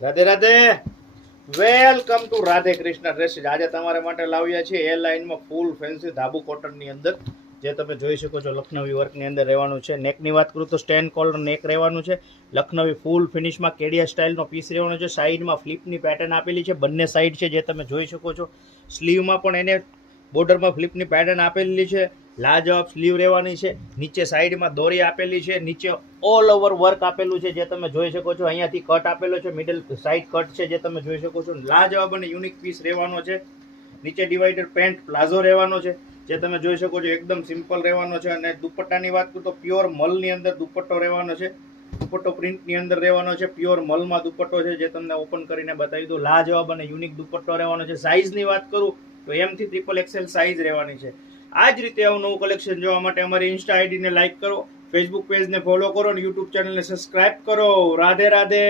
Radhe Radhe, welcome to Radhe Krishna dresses. આજે તમારા માટે લાવ્યા છીએ એ લાઇનમાં ફૂલ ફેન્સી ધાબુ કોટનની અંદર, જે તમે જોઈ શકો છો લખનવી વર્કની અંદર રહેવાનું છે. નેકની વાત કરું તો સ્ટેન્ડ કોલર નેક રહેવાનું છે. લખનવી ફૂલ ફિનિશમાં કેડિયા સ્ટાઇલનો પીસ રહેવાનો છે. સાઈડમાં ફ્લિપની પેટર્ન આપેલી છે, બંને સાઈડ છે જે તમે જોઈ શકો છો. સ્લીવમાં પણ એને બોર્ડરમાં ફ્લિપની પેટર્ન આપેલી છે. લાજવાબ સ્લીવ રહેવાની છે. નીચે સાઈડમાં દોરી આપેલી છે. નીચે ઓલ ઓવર વર્ક આપેલું છે જે તમે જોઈ શકો છો. અહીંયાથી કટ આપેલો છે, મિડલ સાઈડ કટ છે જે તમે જોઈ શકો છો. લાજવાબ અને યુનિક પીસ રહેવાનો છે. નીચે ડિવાઈડર પેન્ટ પ્લાઝો રહેવાનો છે જે તમે જોઈ શકો છો. એકદમ સિમ્પલ રહેવાનો છે. અને દુપટ્ટાની વાત કરું તો પ્યોર મલની અંદર દુપટ્ટો રહેવાનો છે. દુપટ્ટો પ્રિન્ટની અંદર રહેવાનો છે. પ્યોર મલમાં દુપટ્ટો છે જે તમને ઓપન કરીને બતાવી દઉં. લાજવાબ અને યુનિક દુપટ્ટો રહેવાનો છે. સાઇઝની વાત કરું તો M થી XXL સાઇઝ રહેવાની છે. આ જ રીતે આવું નવું કલેક્શન જોવા માટે અમારી ઇન્સ્ટા આઈડીને લાઇક કરો, ફેસબુક પેજને ફોલો કરો અને યુટ્યુબ ચેનલને સબસ્ક્રાઇબ કરો. રાધે રાધે.